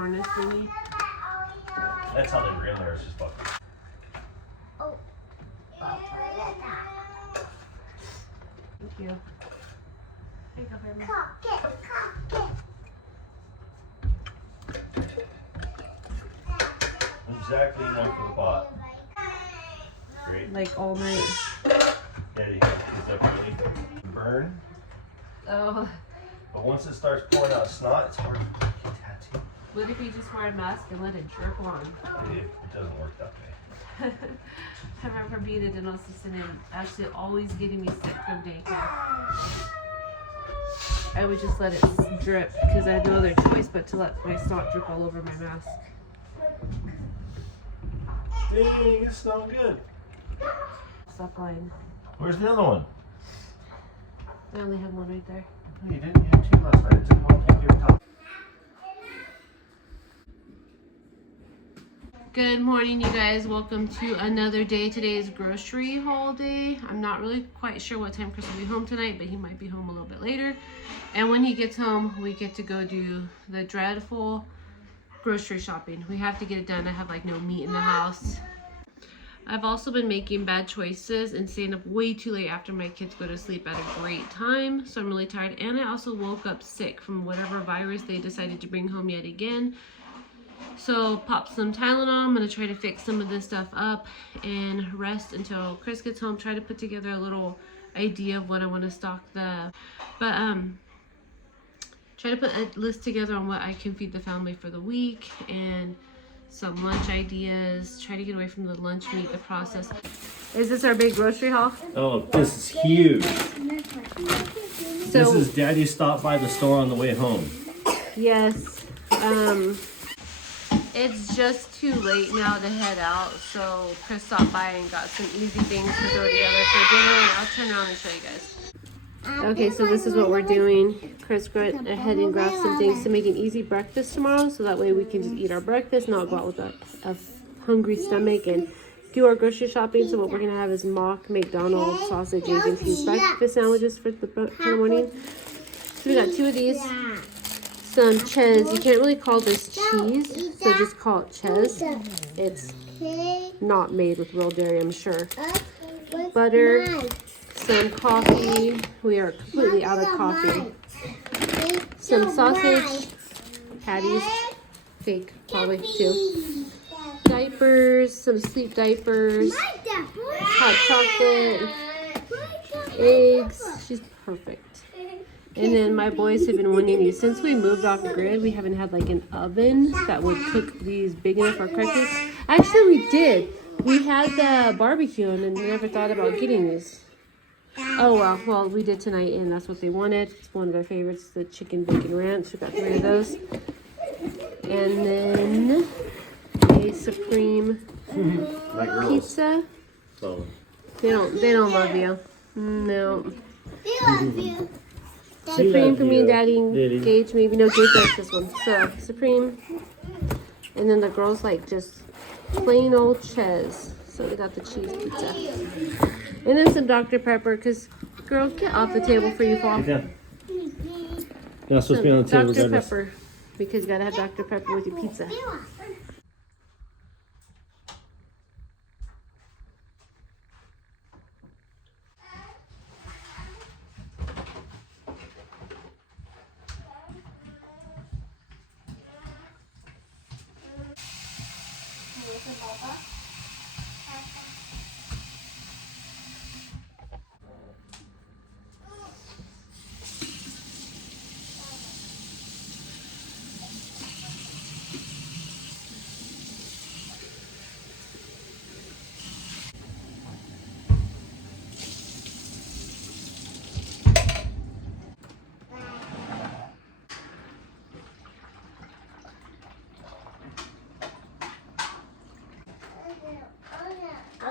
harness thingy. That's how they were in there. It's just fucking. Oh. Thank you. Here you go, baby. Cock it. Exactly enough for the pot. Great. Like all night. Yeah, you have to get that really burn. Oh. But once it starts pouring out snot, it's hard to get tattoo. What if you just wear a mask and let it drip on? It doesn't work that way. I remember being a dental assistant and actually always getting me sick from daycare. I would just let it drip because I had no other choice but to let my snot drip all over my mask. Dang, it's so good. Stop lying. Where's the other one? I only have one right there. No, you didn't. You had two last night. I took one, can't give it top. Good morning, you guys. Welcome to another day. Today is grocery haul day. I'm not really quite sure what time Chris will be home tonight, but he might be home a little bit later. And when he gets home, we get to go do the dreadful grocery shopping. We have to get it done. I have like no meat in the house. I've also been making bad choices and staying up way too late after my kids go to sleep at a great time. So I'm really tired. And I also woke up sick from whatever virus they decided to bring home yet again. So pop some Tylenol. I'm going to try to fix some of this stuff up and rest until Chris gets home. Try to put together a little idea of what I want to stock try to put a list together on what I can feed the family for the week and some lunch ideas. Try to get away from the lunch meat, the process. Is this our big grocery haul? Oh, this is huge. So, this is Daddy stopped by the store on the way home. Yes. It's just too late now to head out, so Chris stopped by and got some easy things to throw together for dinner, and I'll turn around and show you guys. Okay, so this is what we're doing. Chris went ahead and grabbed some things to make an easy breakfast tomorrow, so that way we can just eat our breakfast, not go out with a hungry stomach and do our grocery shopping. So what we're gonna have is mock McDonald's sausage, egg, and cheese breakfast sandwiches for the morning. So we got two of these. Some cheese. You can't really call this cheese, so just call it cheese. It's not made with real dairy, I'm sure. Butter, some coffee. We are completely out of coffee. Some sausage, patties, fake probably too. Diapers, some sleep diapers, hot chocolate, eggs. She's perfect. And then my boys have been wanting these. Since we moved off the grid, we haven't had like an oven that would cook these big enough for cookies. Actually, we did. We had the barbecue and we never thought about getting these. Oh well, we did tonight and that's what they wanted. It's one of their favorites, the chicken bacon ranch. We got 3 of those. And then a supreme pizza. So They don't love you. No. We love you. Supreme for me and Daddy. Gage maybe. No, Gage likes this one. So, Supreme. And then the girls like just plain old cheese. So we got the cheese pizza. And then some Dr. Pepper, because, girl, get off the table for you fall. yeah. You're not supposed to be on the table Dr. regardless. Pepper, because you gotta have Dr. Pepper with your pizza.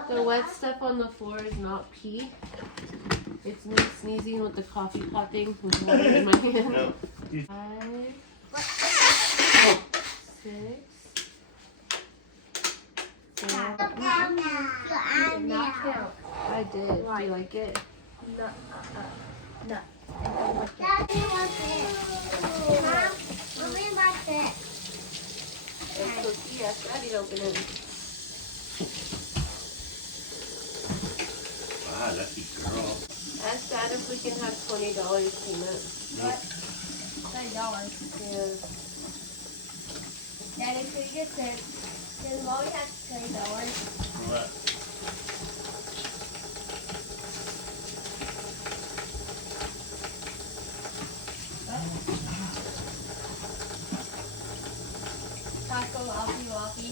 The wet stuff on the floor is not pee. It's me sneezing with the coffee pot thing with water in my hand. No. 5, 6, 7. Not count. I did. Do you like it? No. Daddy wants it. Mom, Mommy wants it. Lunchtime. So, yes, Daddy'd open it. Ah, lucky girl. Ask Dad if we can have $20 peanut. What? $20. Yeah. Daddy, could you get the? Then Mommy has $20. What? Taco Lobby Lobby.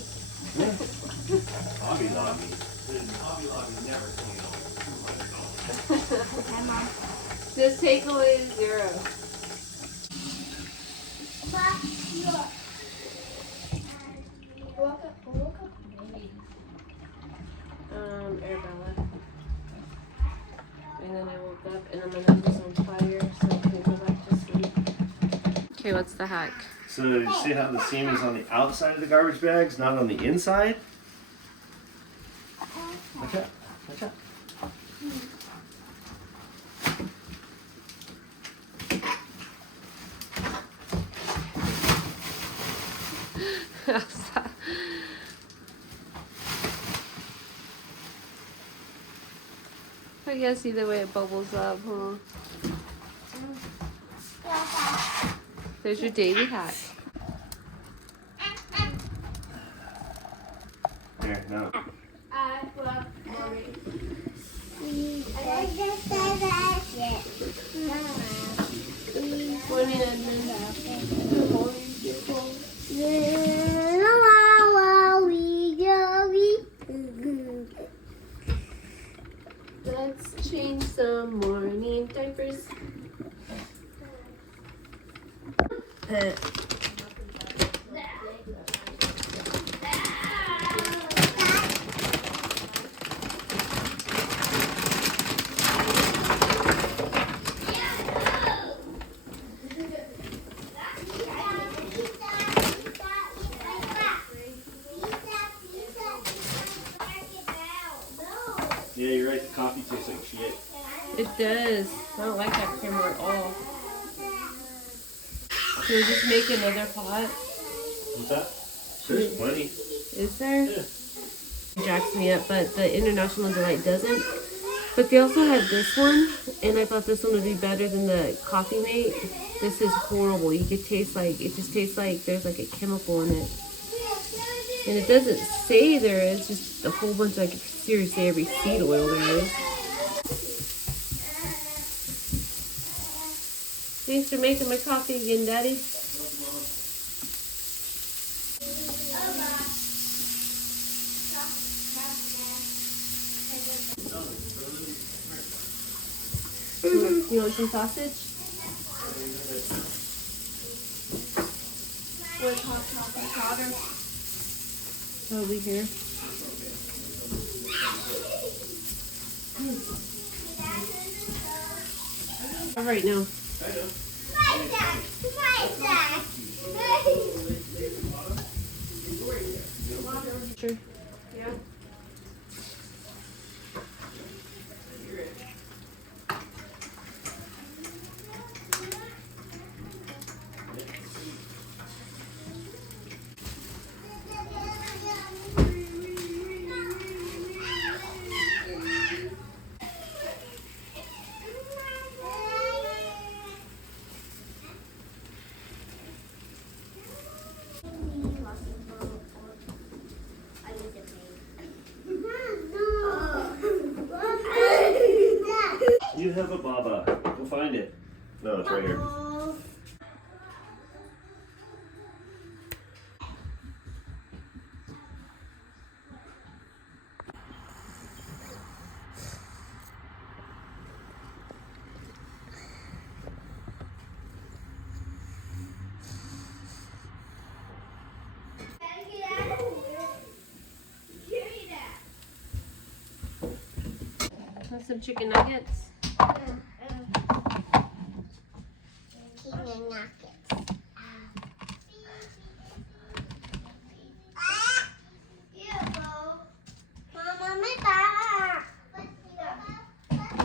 Hobby Lobby. Hobby Lobby never came $200. Hi, Mom. This takeaway is 0. Look. Woke up. Arabella. And then I woke up and then my nose was on fire, so I couldn't go back to sleep. Okay, what's the hack? So you see how the seam is on the outside of the garbage bags, not on the inside? Watch out. Watch out. I guess either way it bubbles up, huh? There's your daily hack. Here, no. I love Mommy. Morning, Edmund. Let's change some morning diapers. Yeah, you're right. The coffee tastes like shit. It does. I don't like that creamer at all. Can we just make another pot? What's that? There's plenty. Is there? Yeah. It jacks me up, but the International Delight doesn't. But they also had this one, and I thought this one would be better than the Coffee Mate. This is horrible. You could taste like, it just tastes like there's like a chemical in it. And it doesn't say there is, just a whole bunch, like seriously every seed oil there is. Thanks for making my coffee again, Daddy. You want some sausage? With hot chocolate powder. Over here. All right now. Sure. Yeah. You have a baba. Go find it. No, it's right here. Want some chicken nuggets?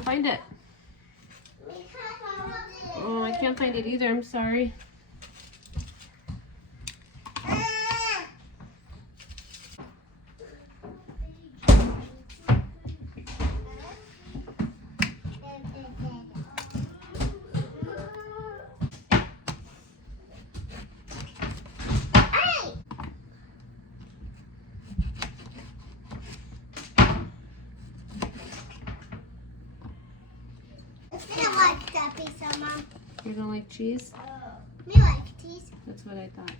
Find it. Oh, I can't find it either. I'm sorry. like that pizza, Mom. You don't like cheese? Me like cheese. That's what I thought.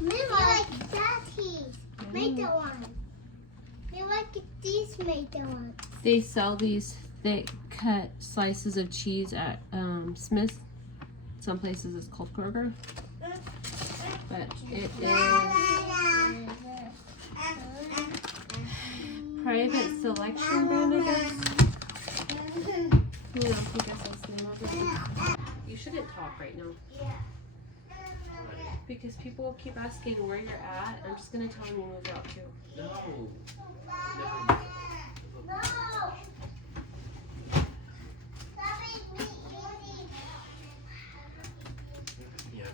Me like that cheese. Make the one. Me like these made the one. They sell these thick cut slices of cheese at Smith's. Some places it's called Kroger. But it is private selection brand, I guess. Yeah, I guess that's the name of it. You shouldn't talk right now. Because people will keep asking where you're at. I'm just gonna tell them you moved out too. No. Yeah,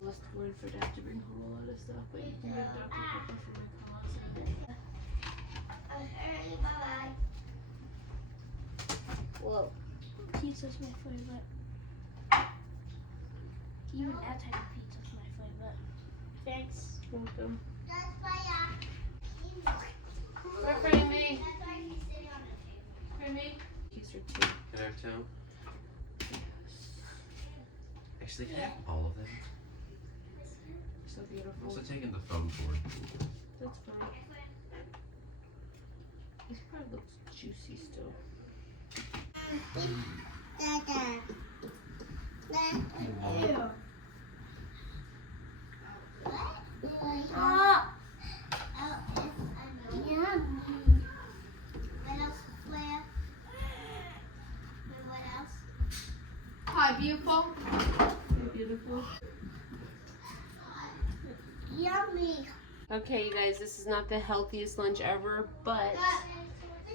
Lost the word for Dad to bring home a lot of stuff, but you can get Dr. Pepper for my closet. Bye-bye. Whoa. Pizza's my favorite. Even that type of pizza's my favorite. Thanks. Welcome. That's why Where Framey? Framey? Keys are two. Can I have two? Actually, can I have all of them? So I'm beautiful. also taking the phone cord. That's fine. This part looks juicy still. Hi, beautiful. Beautiful. Yummy. Okay, you guys, this is not the healthiest lunch ever, but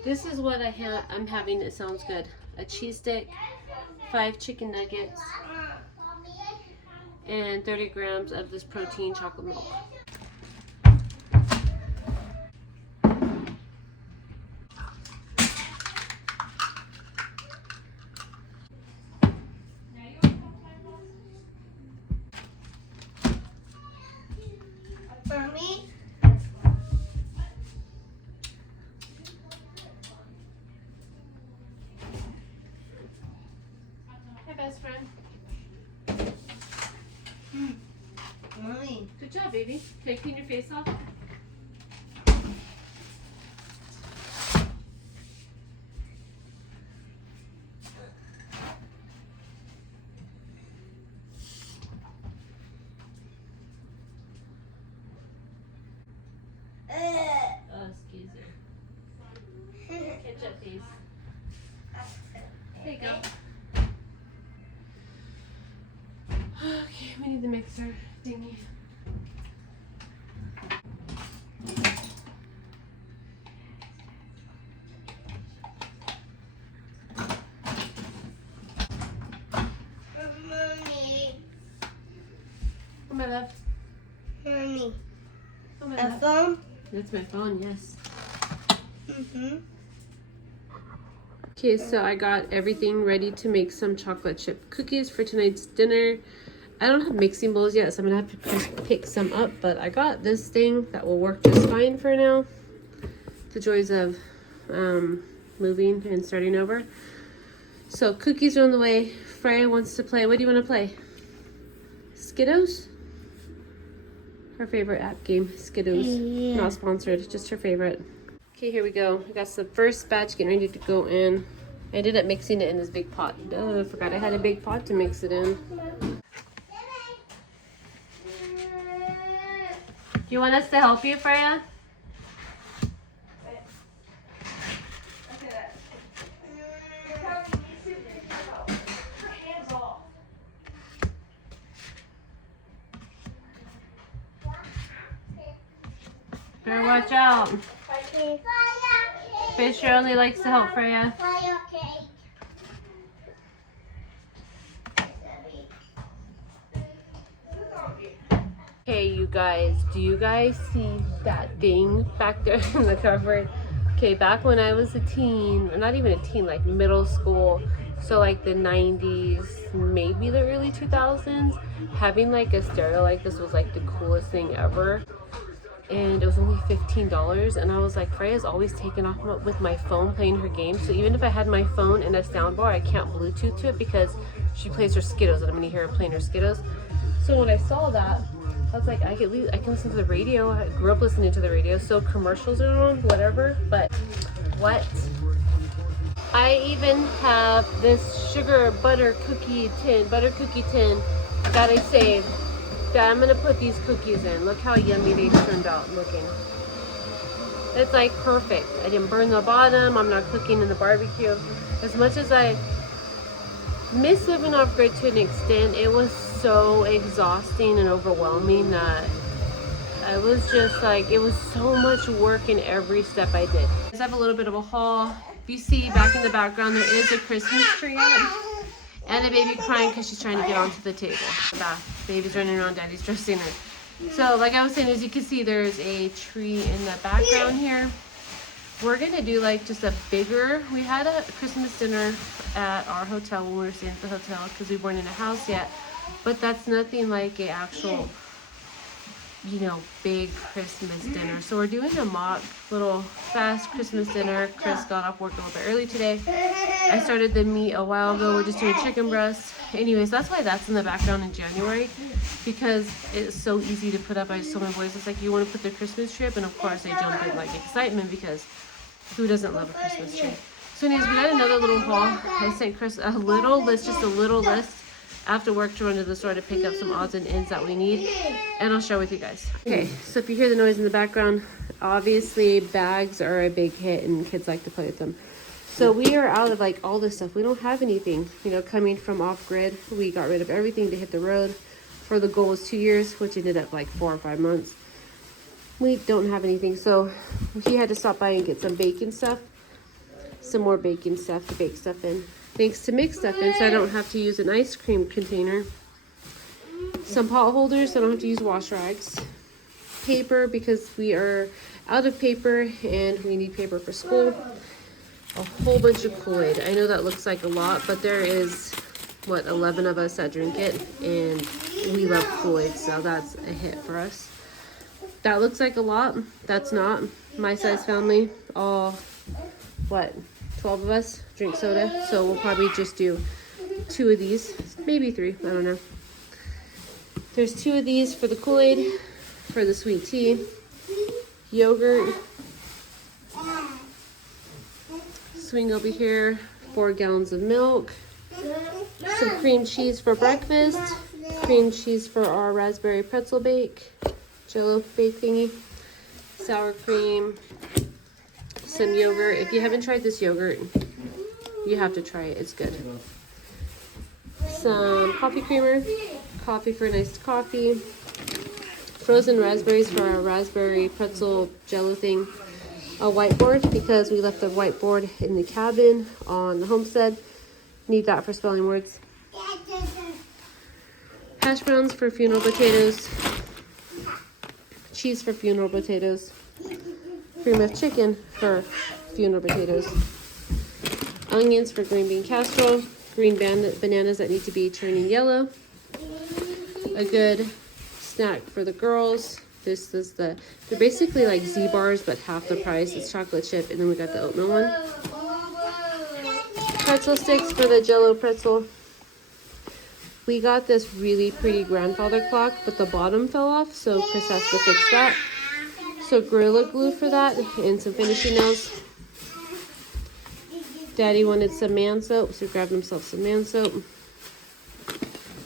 this is what I'm having. It sounds good. A cheese stick, 5 chicken nuggets, and 30 grams of this protein chocolate milk. For me, Hey, best friend. Mommy. Good job, baby. Can I clean your face off? Oh, excuse you. Ketchup, please. There you go. Okay, we need the mixer thingy. Mommy. Oh, my love. Mommy. Oh, my A love. phone? That's my phone, yes. Mm-hmm. Okay, so I got everything ready to make some chocolate chip cookies for tonight's dinner. I don't have mixing bowls yet, so I'm gonna have to pick some up, but I got this thing that will work just fine for now. The joys of moving and starting over. So cookies are on the way. Freya wants to play. What do you want to play? Skiddos? Her favorite app game, Skiddos. Yeah. Not sponsored, just her favorite. Okay, here we go. I got the first batch getting ready to go in. I ended up mixing it in this big pot. Duh, I forgot I had a big pot to mix it in. Do you want us to help you, Freya? Better watch out. Fisher only likes to help Freya. Fire cake. Hey, you guys, do you guys see that thing back there in the cupboard? Okay, back when I was a teen, or not even a teen, like middle school, so like the 90s, maybe the early 2000s, having like a stereo like this was like the coolest thing ever. and it was only $15. And I was like, Freya's always taken off with my phone playing her game, so even if I had my phone and a sound bar, I can't Bluetooth to it because she plays her Skittles and I'm gonna hear her playing her Skittles. So when I saw that, I was like, I can listen to the radio. I grew up listening to the radio, so commercials are on, whatever. But what? I even have this butter cookie tin that I saved, that I'm gonna put these cookies in. Look how yummy they turned out looking. It's like perfect. I didn't burn the bottom. I'm not cooking in the barbecue. As much as I miss living off grid to an extent, it was so exhausting and overwhelming that I was just like, it was so much work in every step I did. I have a little bit of a haul. If you see back in the background, there is a Christmas tree up and a baby crying because she's trying to get onto the table. Baby's running around, daddy's dressing her. So like I was saying, as you can see, there's a tree in the background here. We're gonna do like just a bigger, we had a Christmas dinner at our hotel when we were staying at the hotel because we weren't in a house yet, but that's nothing like a actual, you know, big Christmas dinner. So we're doing a mock little fast Christmas dinner. Chris got off work a little bit early today. I started the meat a while ago. We're just doing chicken breasts. Anyways, that's why that's in the background in January, because it's so easy to put up. I just told my boys, it's like, you want to put the Christmas tree up, and of course they jump in like excitement because who doesn't love a Christmas tree? So anyways, we got another little haul. I sent Chris a little list, just a little list after work to run to the store to pick up some odds and ends that we need, and I'll share with you guys. Okay, so if you hear the noise in the background, obviously bags are a big hit and kids like to play with them. So we are out of like all this stuff. We don't have anything, you know, coming from off grid. We got rid of everything to hit the road. For the goal was 2 years, which ended up like 4 or 5 months. We don't have anything, so he had to stop by and get some baking stuff, some more baking stuff to bake stuff in. Thanks to mix stuff in, so I don't have to use an ice cream container. Some pot holders, so I don't have to use wash rags. Paper, because we are out of paper and we need paper for school. A whole bunch of Kool-Aid. I know that looks like a lot, but there is, what, 11 of us that drink it, and we love Kool-Aid, so that's a hit for us. That looks like a lot. That's not. My size family, all, what, 12 of us drink soda, so we'll probably just do 2 of these, maybe 3, I don't know. There's 2 of these for the Kool-Aid, for the sweet tea, yogurt, swing over here, 4 gallons of milk, some cream cheese for breakfast, cream cheese for our raspberry pretzel bake, Jello bake thingy, sour cream, some yogurt. If you haven't tried this yogurt, you have to try it. It's good. Some coffee creamer, coffee for a nice coffee, frozen raspberries for our raspberry pretzel Jello thing, a whiteboard because we left the whiteboard in the cabin on the homestead. Need that for spelling words. Hash browns for funeral potatoes, cheese for funeral potatoes, cream of chicken for funeral potatoes, onions for green bean casserole, green bananas that need to be turning yellow, a good snack for the girls. This is they're basically like Z-bars, but half the price. It's chocolate chip, and then we got the oatmeal one. Pretzel sticks for the Jello pretzel. We got this really pretty grandfather clock, but the bottom fell off, so Chris has to fix that. So Gorilla Glue for that, and some finishing nails. Daddy wanted some man soap, so he grabbed himself some man soap.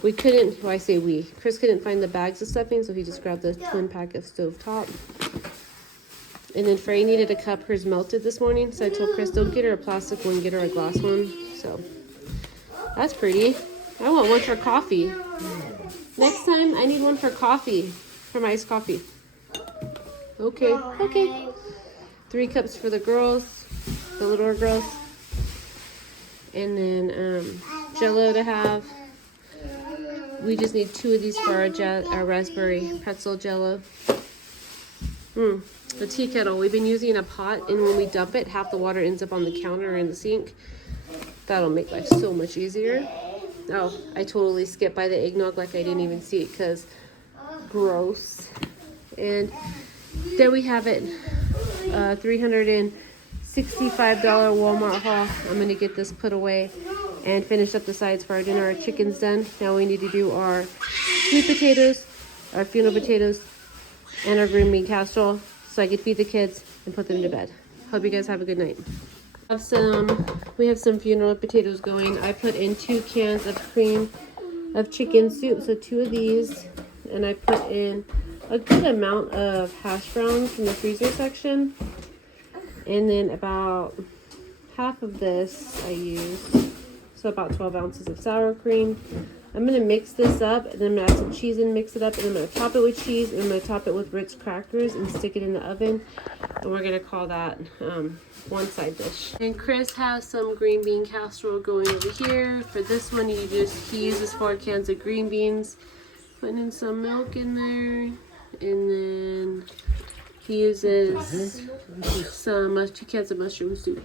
We couldn't, well, I say we, Chris couldn't find the bags of stuffing, so he just grabbed the twin pack of stovetop. And then Frey needed a cup. Hers melted this morning, so I told Chris, don't get her a plastic one, get her a glass one. So that's pretty. I want one for coffee. Next time, I need one for coffee, for my iced coffee. Okay, okay. 3 cups for the girls, the littler girls. And then Jello to have. We just need 2 of these for our raspberry pretzel Jello. The tea kettle. We've been using a pot, and when we dump it, half the water ends up on the counter or in the sink. That'll make life so much easier. Oh, I totally skipped by the eggnog like I didn't even see it because gross. And there we have it. $365 Walmart haul. I'm gonna get this put away and finish up the sides for our dinner. Our chicken's done. Now we need to do our sweet potatoes, our funeral potatoes, and our green bean casserole so I can feed the kids and put them to bed. Hope you guys have a good night. We have some funeral potatoes going. I put in 2 cans of cream of chicken soup, so 2 of these, and I put in a good amount of hash browns from the freezer section, and then about half of this I used, so about 12 ounces of sour cream. I'm gonna mix this up, and then I'm gonna add some cheese and mix it up, and then I'm gonna top it with cheese, and I'm gonna top it with Ritz crackers and stick it in the oven, and we're gonna call that one side dish. And Chris has some green bean casserole going over here. For this one, he uses 4 cans of green beans, putting in some milk in there, and then he uses 2 cans of mushroom soup.